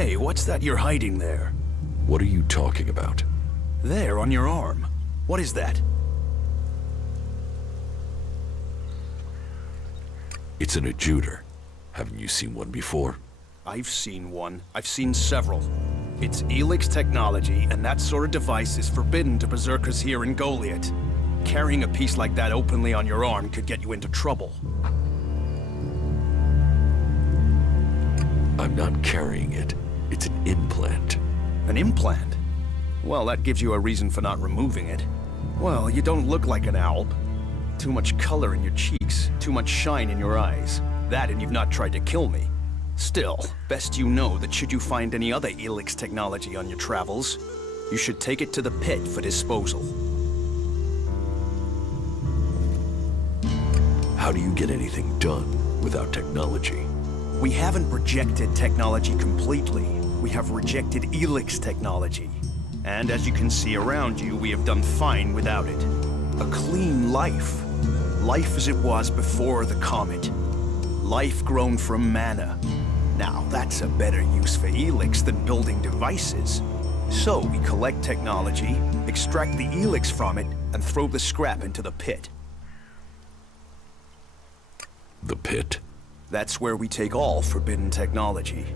Hey, what's that you're hiding there? What are you talking about? There, on your arm. What is that? It's an adjutor. Haven't you seen one before? I've seen one. I've seen several. It's Elix technology, and that sort of device is forbidden to berserkers here in Goliath. Carrying a piece like that openly on your arm could get you into trouble. I'm not carrying it. It's an implant. An implant? Well, that gives you a reason for not removing it. Well, you don't look like an owl. Too much color in your cheeks, too much shine in your eyes. That and you've not tried to kill me. Still, best you know that should you find any other Elix technology on your travels, you should take it to the pit for disposal. How do you get anything done without technology? We haven't rejected technology completely. We have rejected Elix technology. And as you can see around you, we have done fine without it. A clean life. Life as it was before the comet. Life grown from mana. Now, that's a better use for Elix than building devices. So we collect technology, extract the Elix from it, and throw the scrap into the pit. The pit? That's where we take all forbidden technology.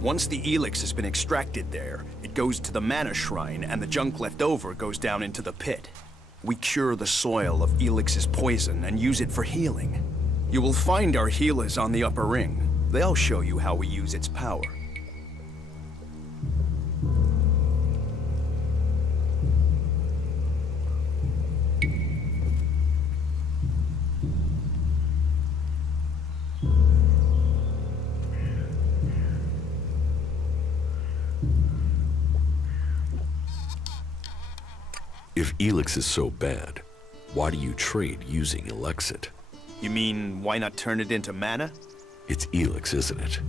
Once the Elix has been extracted there, it goes to the mana shrine, and the junk left over goes down into the pit. We cure the soil of Elix's poison and use it for healing. You will find our healers on the upper ring. They'll show you how we use its power. If Elix is so bad, why do you trade using Elexit? You mean, why not turn it into mana? It's Elix, isn't it?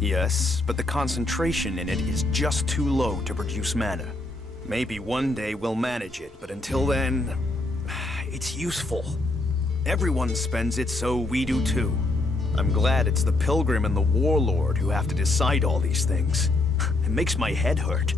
Yes, but the concentration in it is just too low to produce mana. Maybe one day we'll manage it, but until then, it's useful. Everyone spends it, so we do too. I'm glad it's the Pilgrim and the Warlord who have to decide all these things. It makes my head hurt.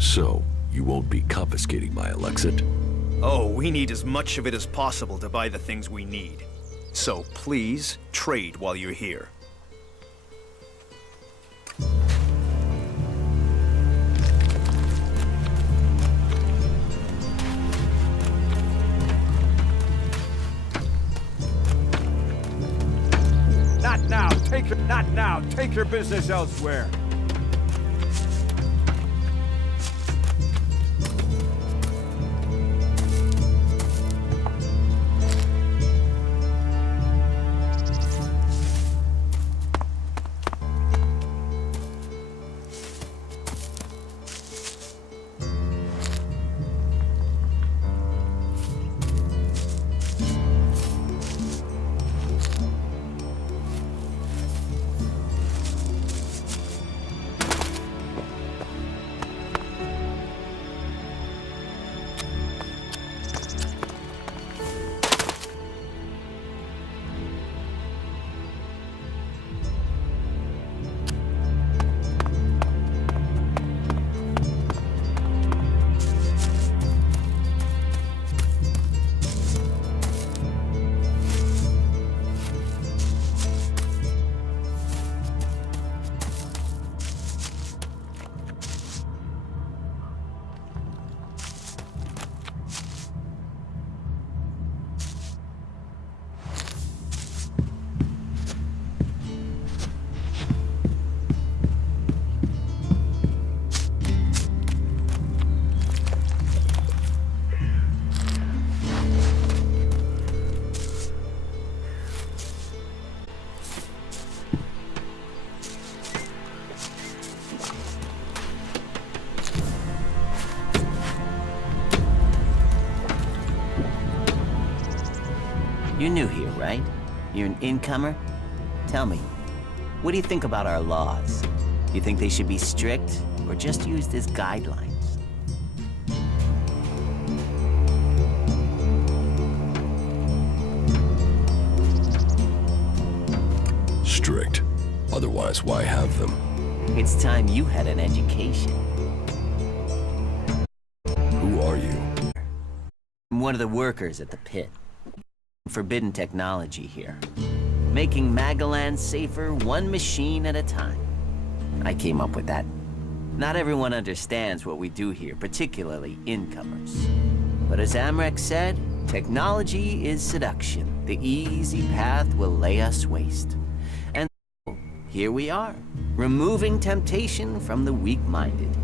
So, you won't be confiscating my Elexit? Oh, we need as much of it as possible to buy the things we need. So please, trade while you're here. Not now. Take your business elsewhere. You're new here, right? You're an incomer? Tell me, what do you think about our laws? You think they should be strict, or just used as guidelines? Otherwise, why have them? It's time you had an education. Who are you? I'm one of the workers at the pit. Forbidden technology here. Making Magaland safer one machine at a time. I came up with that. Not everyone understands what we do here, particularly incomers. But as Amrek said, technology is seduction. The easy path will lay us waste. And here we are, removing temptation from the weak-minded.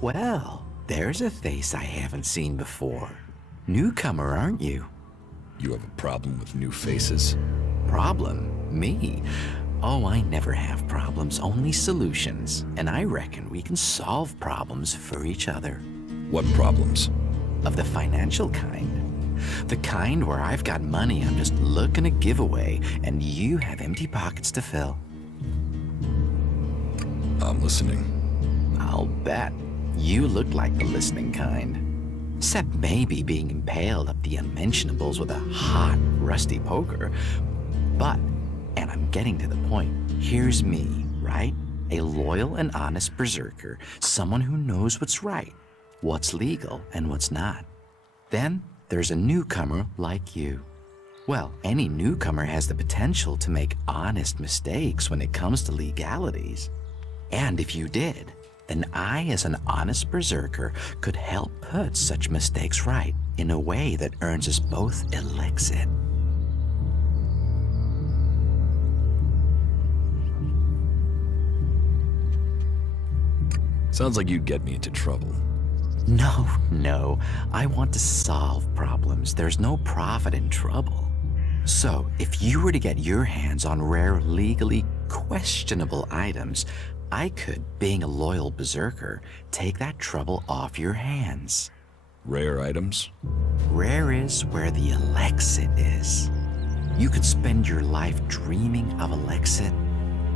Well, there's a face I haven't seen before. Newcomer, aren't you? You have a problem with new faces? Problem? Me? Oh, I never have problems, only solutions. And I reckon we can solve problems for each other. What problems? Of the financial kind. The kind where I've got money I'm just looking to give away, and you have empty pockets to fill. I'm listening. I'll bet. You look like the listening kind. Except maybe being impaled up the unmentionables with a hot, rusty poker. But, and I'm getting to the point, here's me, right? A loyal and honest berserker, someone who knows what's right, what's legal and what's not. Then there's a newcomer like you. Well, any newcomer has the potential to make honest mistakes when it comes to legalities. And if you did, then I, as an honest berserker, could help put such mistakes right in a way that earns us both elixir. Sounds like you'd get me into trouble. No, I want to solve problems. There's no profit in trouble. So, if you were to get your hands on rare, legally questionable items, I could, being a loyal berserker, take that trouble off your hands. Rare items? Rare is where the elixir is. You could spend your life dreaming of elixir,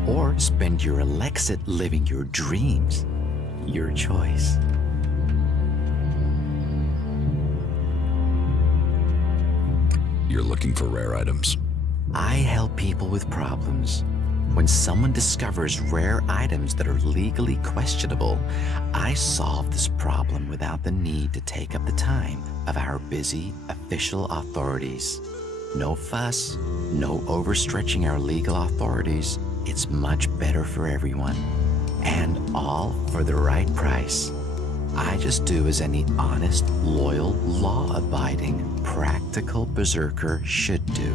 or spend your elixir living your dreams. Your choice. You're looking for rare items. I help people with problems. When someone discovers rare items that are legally questionable, I solve this problem without the need to take up the time of our busy official authorities. No fuss, no overstretching our legal authorities. It's much better for everyone. And all for the right price. I just do as any honest, loyal, law-abiding, practical berserker should do.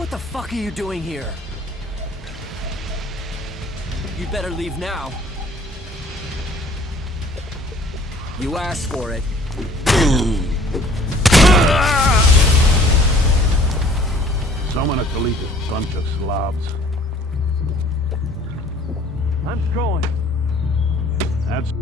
What the fuck are you doing here? You'd better leave now. You asked for it. Someone at Toledo, bunch of slobs. I'm going. That's...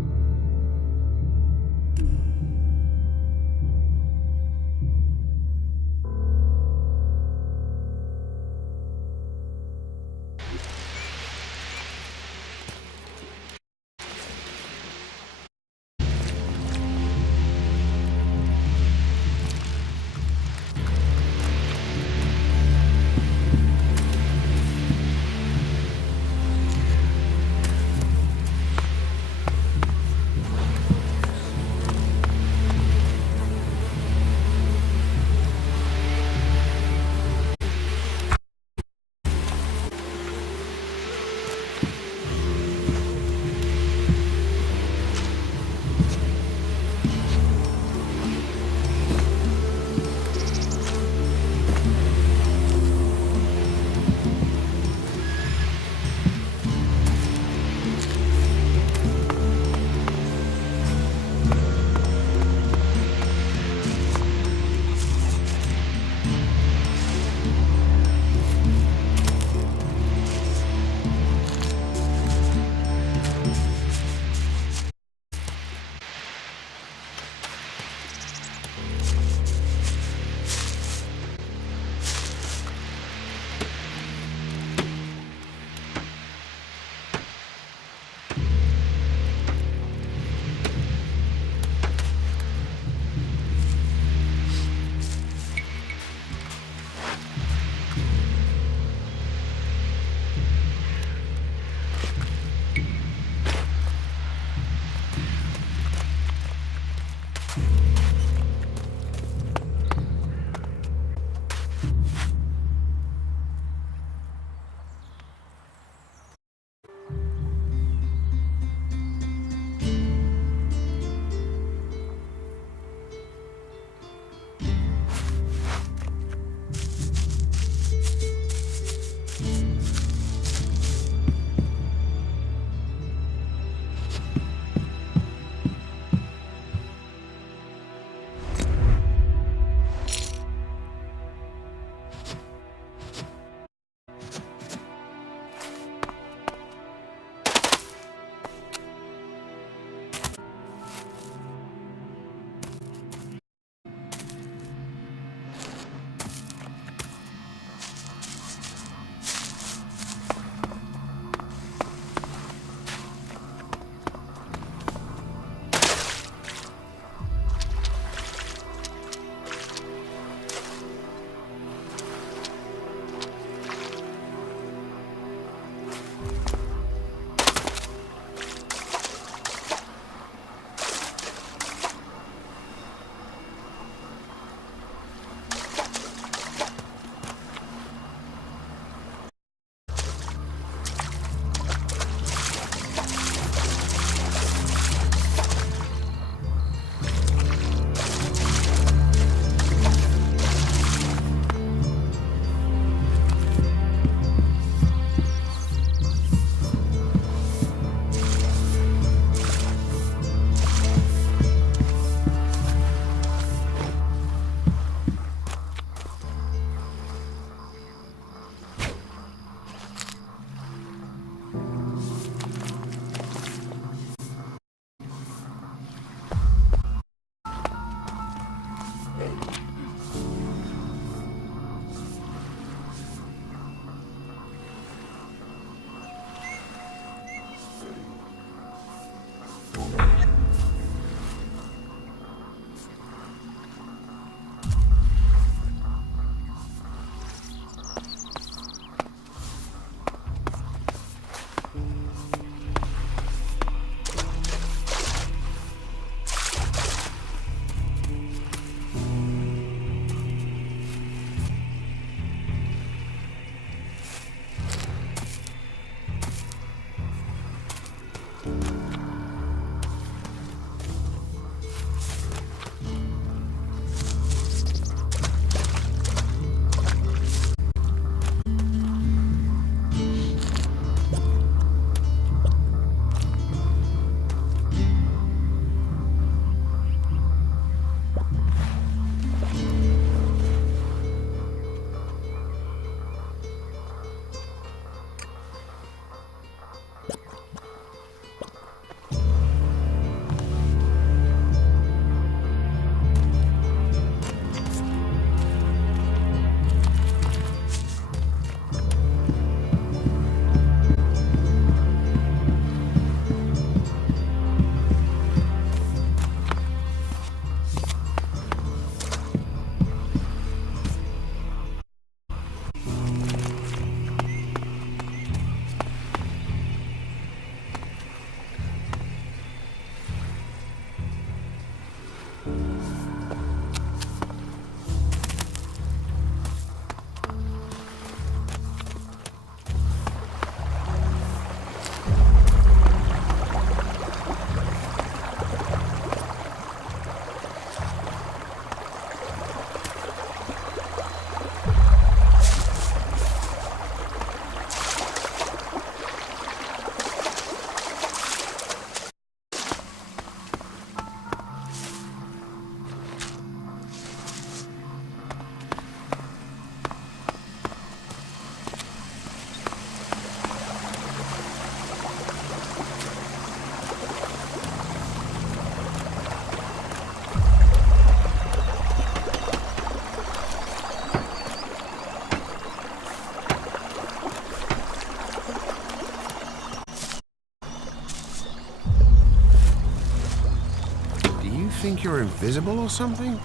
think you're invisible or something?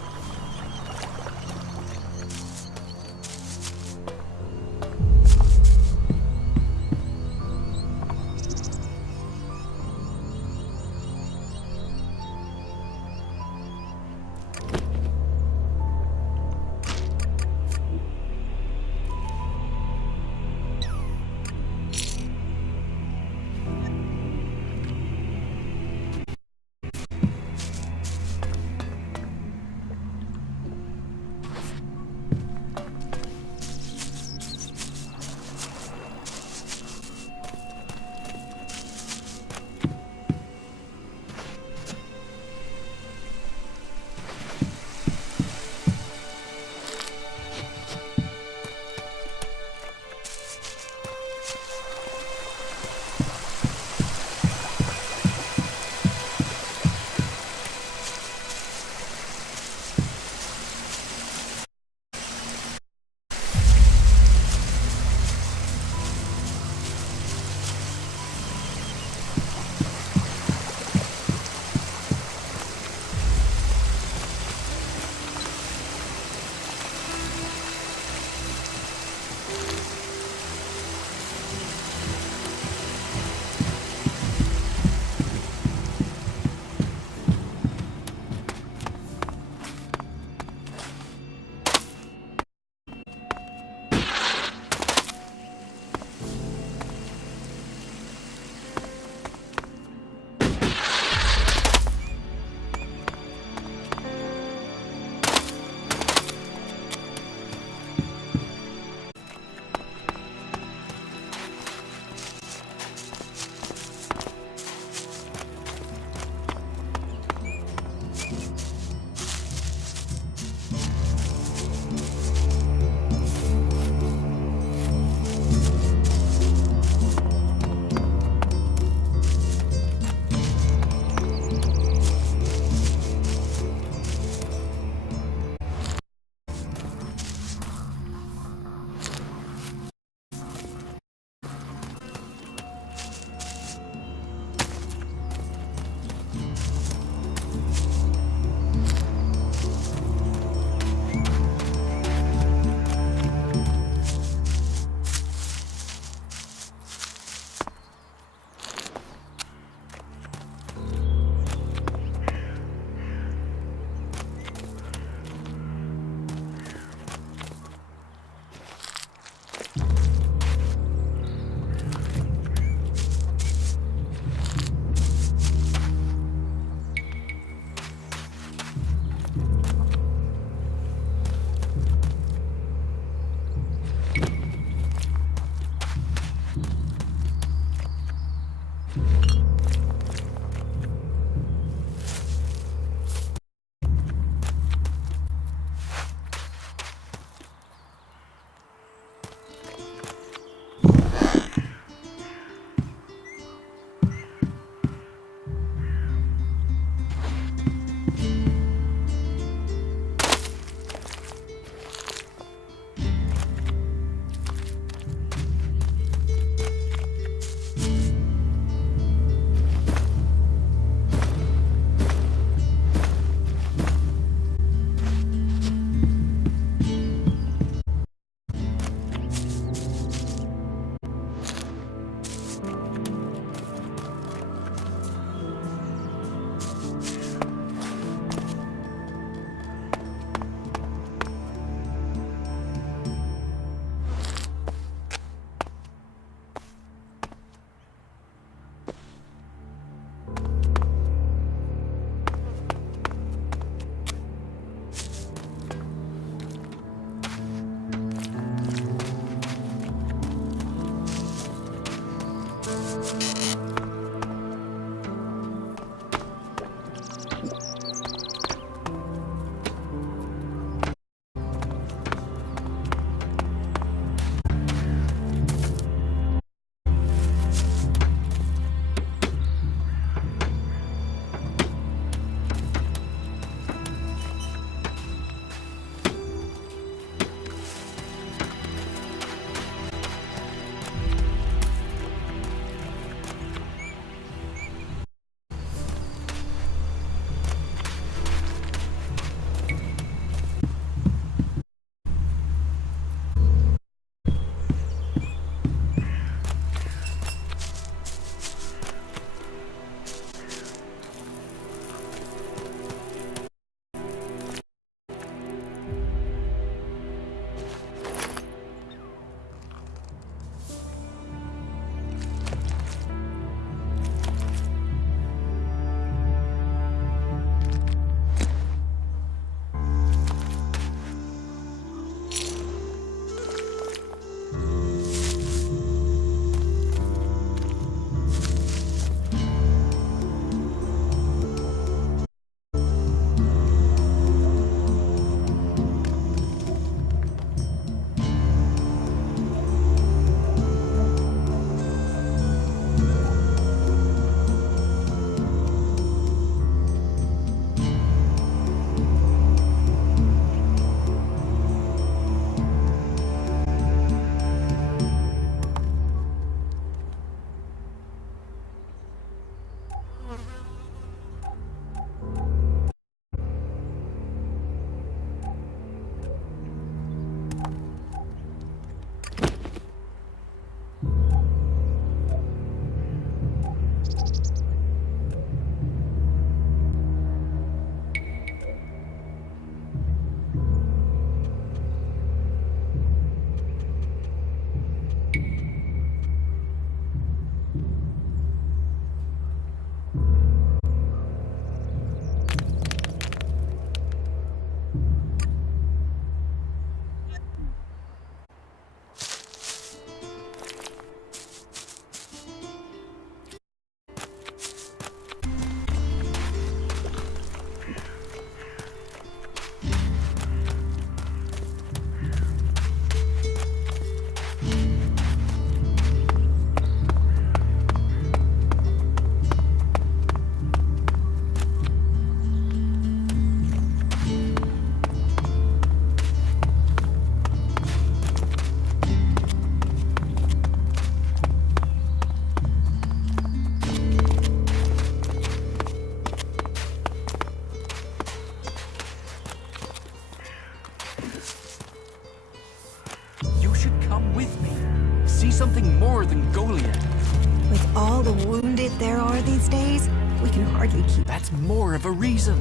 see something more than Goliath. With all the wounded there are these days, we can hardly keep... That's more of a reason.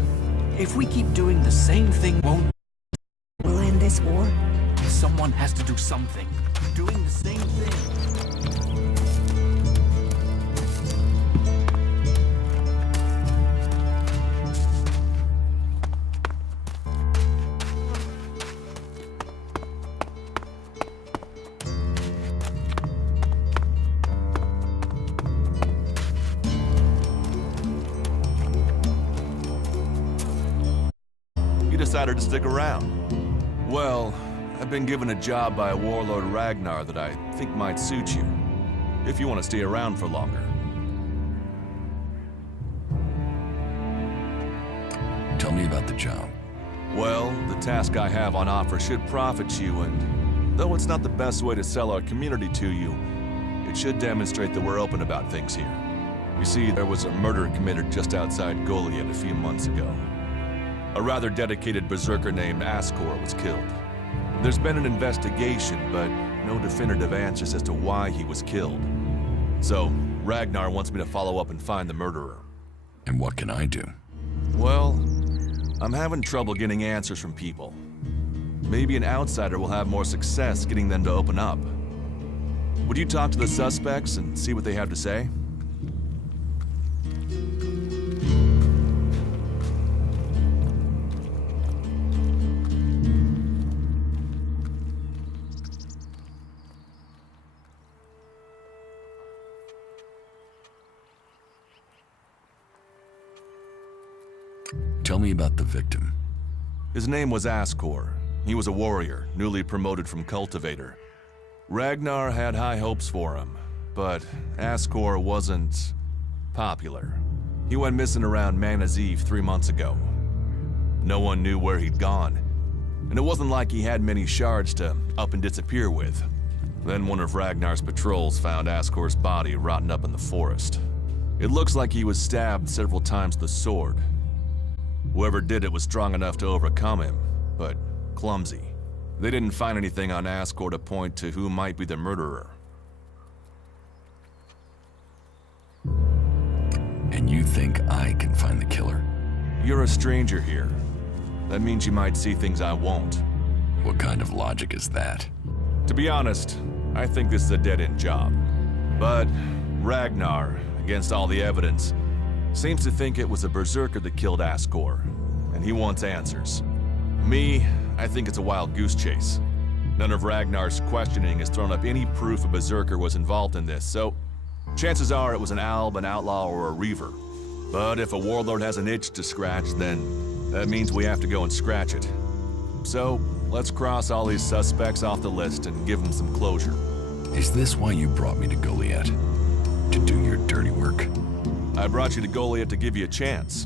If we keep doing the same thing won't... We'll end this war. Someone has to do something. Doing the same thing. You decided to stick around. Well, I've been given a job by Warlord Ragnar that I think might suit you, if you want to stay around for longer. Tell me about the job. Well, the task I have on offer should profit you, and though it's not the best way to sell our community to you, it should demonstrate that we're open about things here. You see, there was a murder committed just outside Goliath a few months ago. A rather dedicated berserker named Ascor was killed. There's been an investigation, but no definitive answers as to why he was killed. So, Ragnar wants me to follow up and find the murderer. And what can I do? Well, I'm having trouble getting answers from people. Maybe an outsider will have more success getting them to open up. Would you talk to the suspects and see what they have to say? Tell me about the victim. His name was Ascor. He was a warrior, newly promoted from cultivator. Ragnar had high hopes for him, but Ascor wasn't popular. He went missing around Mana's Eve 3 months ago. No one knew where he'd gone, and it wasn't like he had many shards to up and disappear with. Then one of Ragnar's patrols found Ascor's body rotten up in the forest. It looks like he was stabbed several times with a sword. Whoever did it was strong enough to overcome him, but clumsy. They didn't find anything on Ascor to point to who might be the murderer. And you think I can find the killer? You're a stranger here. That means you might see things I won't. What kind of logic is that? To be honest, I think this is a dead-end job. But Ragnar, against all the evidence, seems to think it was a berserker that killed Ascor, and he wants answers. Me, I think it's a wild goose chase. None of Ragnar's questioning has thrown up any proof a berserker was involved in this, so chances are it was an alb, an outlaw, or a reaver. But if a warlord has an itch to scratch, then that means we have to go and scratch it. So let's cross all these suspects off the list and give them some closure. Is this why you brought me to Goliath? To do your dirty work? I brought you to Goliath to give you a chance.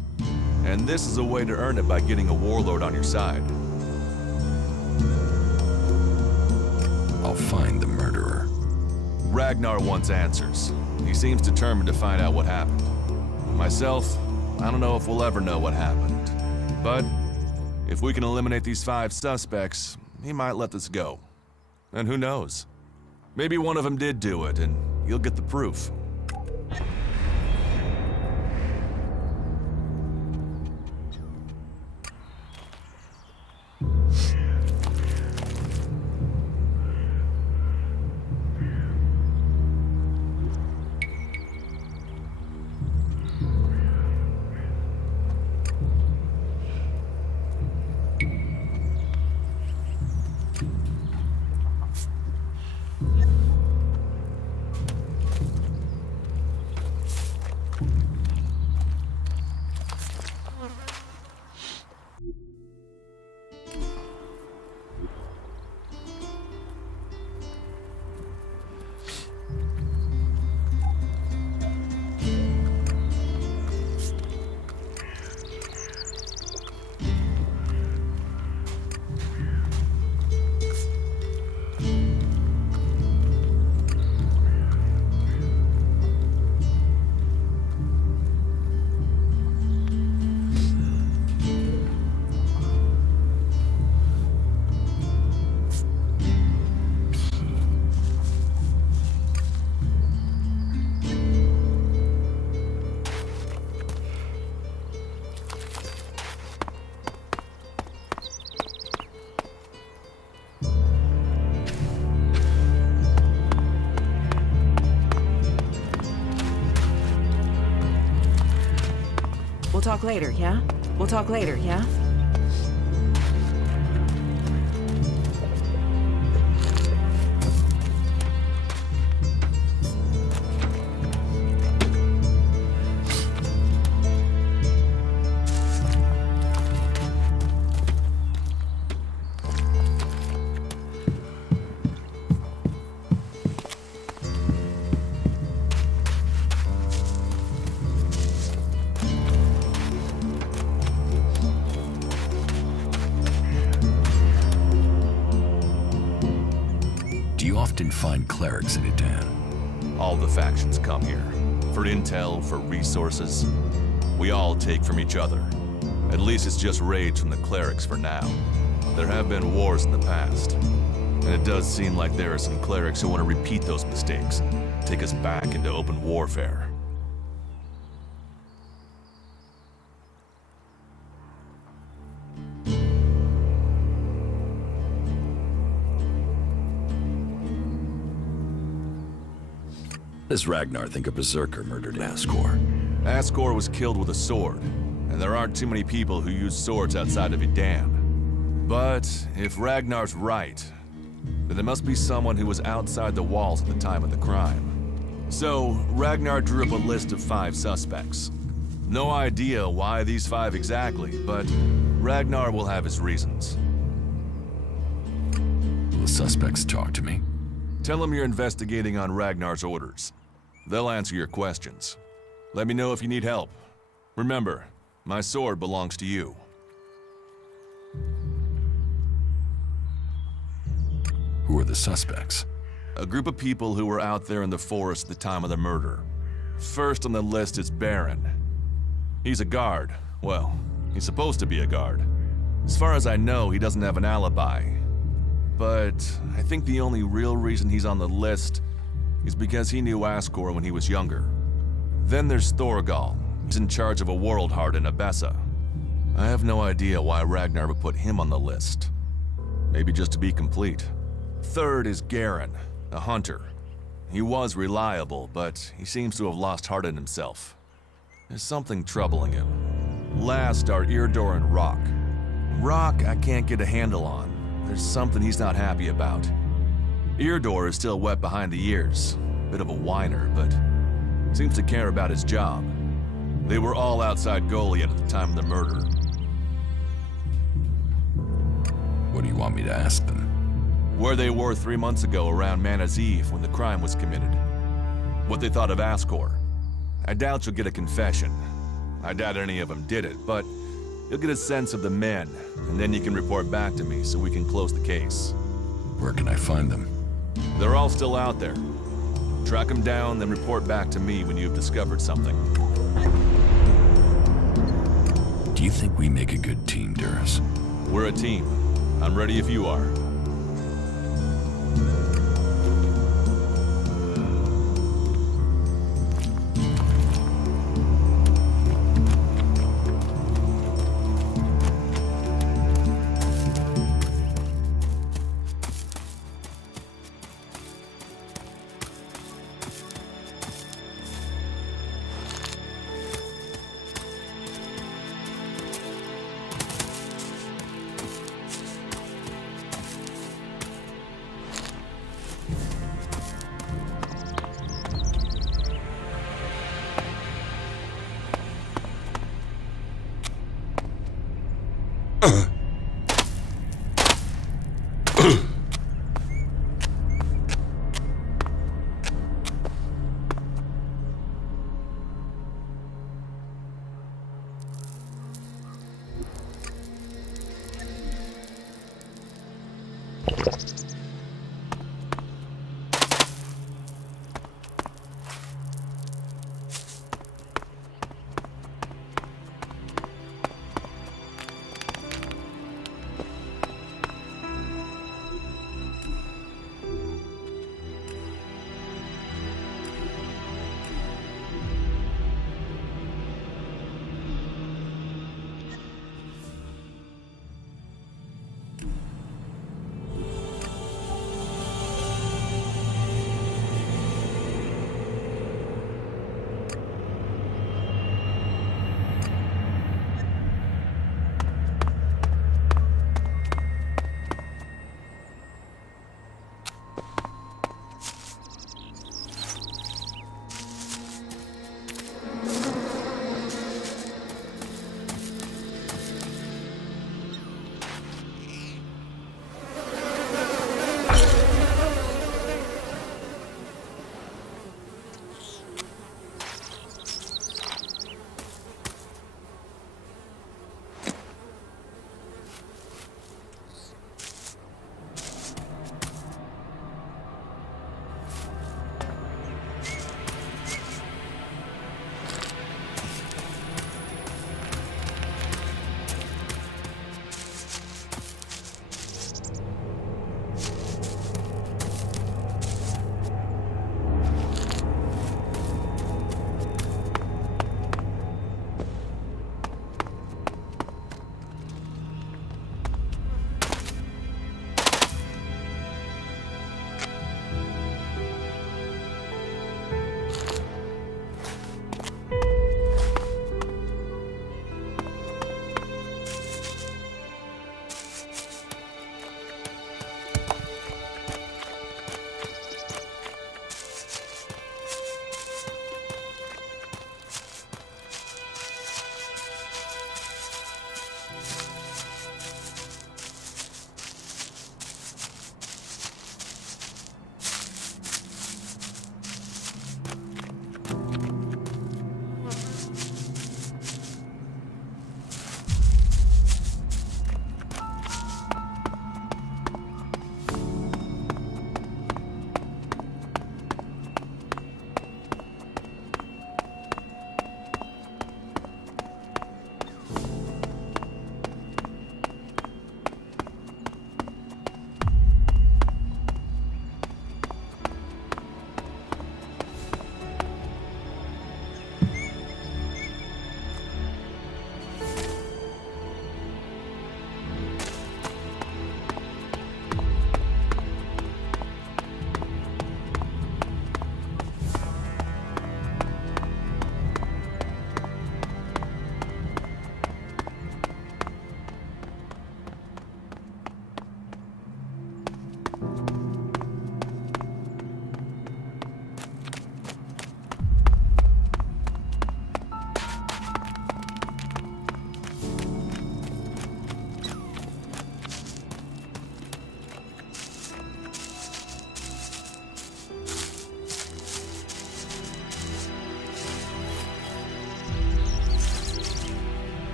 And this is a way to earn it by getting a warlord on your side. I'll find the murderer. Ragnar wants answers. He seems determined to find out what happened. Myself, I don't know if we'll ever know what happened. But if we can eliminate these 5 suspects, he might let this go. And who knows? Maybe one of them did do it, and you'll get the proof. talk later, yeah? We'll talk later, yeah? Do you often find clerics in Idan? All the factions come here. For intel, for resources. We all take from each other. At least it's just raids from the clerics for now. There have been wars in the past. And it does seem like there are some clerics who want to repeat those mistakes. Take us back into open warfare. Does Ragnar think a berserker murdered Ascor? Ascor was killed with a sword, and there aren't too many people who use swords outside of Idan. But if Ragnar's right, then there must be someone who was outside the walls at the time of the crime. So, Ragnar drew up a list of 5 suspects. No idea why these 5 exactly, but Ragnar will have his reasons. Will the suspects talk to me? Tell them you're investigating on Ragnar's orders. They'll answer your questions. Let me know if you need help. Remember, my sword belongs to you. Who are the suspects? A group of people who were out there in the forest at the time of the murder. First on the list is Baron. He's a guard. Well, he's supposed to be a guard. As far as I know, he doesn't have an alibi. But I think the only real reason he's on the list is because he knew Ascor when he was younger. Then there's Thorgal. He's in charge of a world heart in Abessa. I have no idea why Ragnar would put him on the list. Maybe just to be complete. Third is Garen, a hunter. He was reliable, but he seems to have lost heart in himself. There's something troubling him. Last are Irdor and Rock. Rock I can't get a handle on. There's something he's not happy about. Irdor is still wet behind the ears. Bit of a whiner, but seems to care about his job. They were all outside Goliath at the time of the murder. What do you want me to ask them? Where they were 3 months ago around Mana's Eve when the crime was committed. What they thought of Ascor. I doubt you'll get a confession. I doubt any of them did it, but you'll get a sense of the men, and then you can report back to me so we can close the case. Where can I find them? They're all still out there. Track them down, then report back to me when you've discovered something. Do you think we make a good team, Duras? We're a team. I'm ready if you are.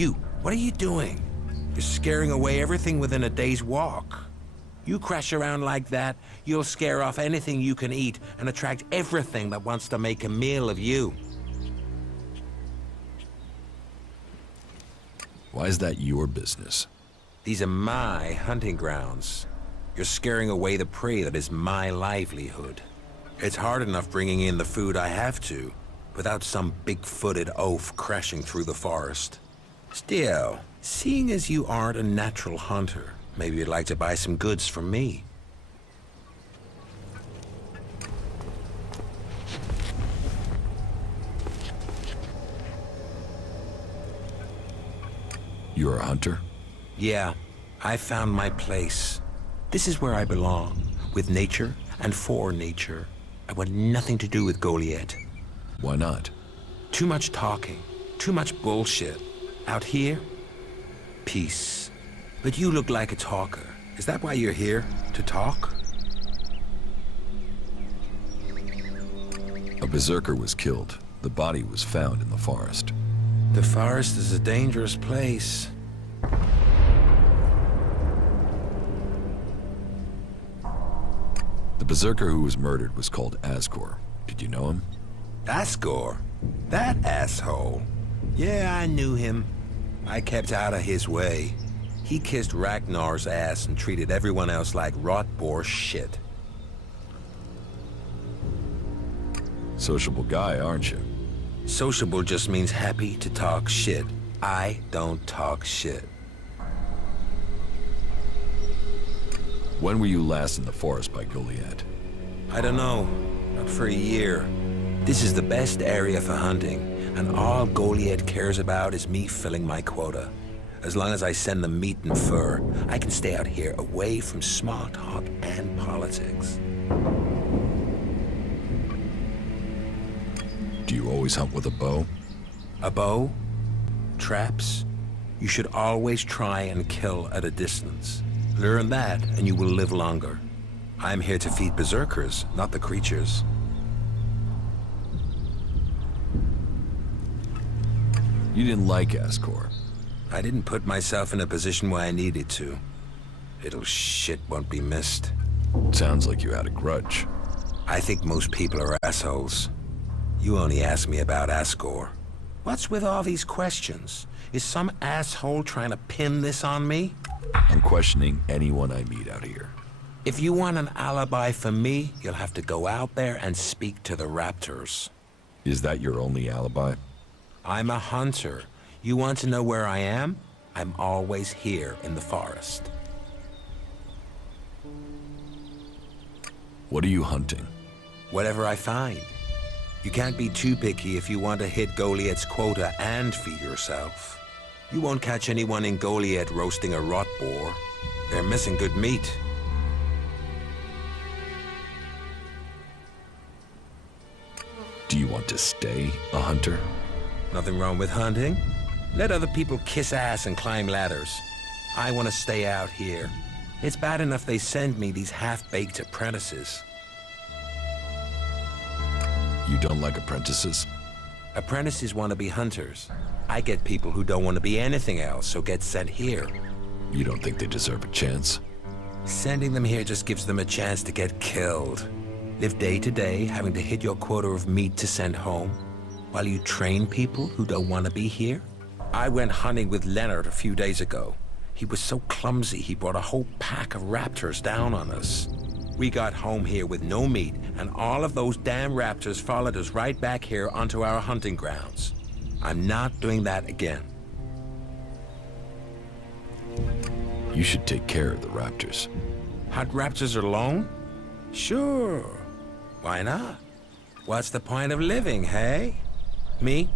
You, what are you doing? You're scaring away everything within a day's walk. You crash around like that, you'll scare off anything you can eat and attract everything that wants to make a meal of you. Why is that your business? These are my hunting grounds. You're scaring away the prey that is my livelihood. It's hard enough bringing in the food I have to, without some big-footed oaf crashing through the forest. Still, seeing as you aren't a natural hunter, maybe you'd like to buy some goods from me. You're a hunter? Yeah, I found my place. This is where I belong, with nature and for nature. I want nothing to do with Goliath. Why not? Too much talking, too much bullshit. Out here, peace. But you look like a talker. Is that why you're here? To talk? A berserker was killed. The body was found in the forest. The forest is a dangerous place. The berserker who was murdered was called Asgore. Did you know him? Asgore? That asshole? Yeah, I knew him. I kept out of his way. He kissed Ragnar's ass and treated everyone else like rot boar shit. Sociable guy, aren't you? Sociable just means happy to talk shit. I don't talk shit. When were you last in the forest by Goliath? I don't know. Not for a year. This is the best area for hunting, and all Goliath cares about is me filling my quota. As long as I send them meat and fur, I can stay out here away from small talk and politics. Do you always hunt with a bow? A bow? Traps? You should always try and kill at a distance. Learn that, and you will live longer. I'm here to feed berserkers, not the creatures. You didn't like Asgore. I didn't put myself in a position where I needed to. Little shit won't be missed. Sounds like you had a grudge. I think most people are assholes. You only asked me about Asgore. What's with all these questions? Is some asshole trying to pin this on me? I'm questioning anyone I meet out here. If you want an alibi for me, you'll have to go out there and speak to the raptors. Is that your only alibi? I'm a hunter. You want to know where I am? I'm always here in the forest. What are you hunting? Whatever I find. You can't be too picky if you want to hit Goliath's quota and feed yourself. You won't catch anyone in Goliath roasting a rot boar. They're missing good meat. Do you want to stay a hunter? Nothing wrong with hunting. Let other people kiss ass and climb ladders. I want to stay out here. It's bad enough they send me these half-baked apprentices. You don't like apprentices? Apprentices want to be hunters. I get people who don't want to be anything else, so get sent here. You don't think they deserve a chance? Sending them here just gives them a chance to get killed. Live day to day, having to hit your quota of meat to send home, while you train people who don't want to be here? I went hunting with Leonard a few days ago. He was so clumsy, he brought a whole pack of raptors down on us. We got home here with no meat, and all of those damn raptors followed us right back here onto our hunting grounds. I'm not doing that again. You should take care of the raptors. Hunt raptors alone? Sure. Why not? What's the point of living, hey? Me?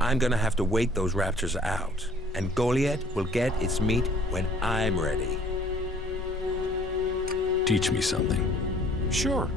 I'm gonna have to wait those raptors out, and Goliath will get its meat when I'm ready. Teach me something. Sure.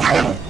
Damn it.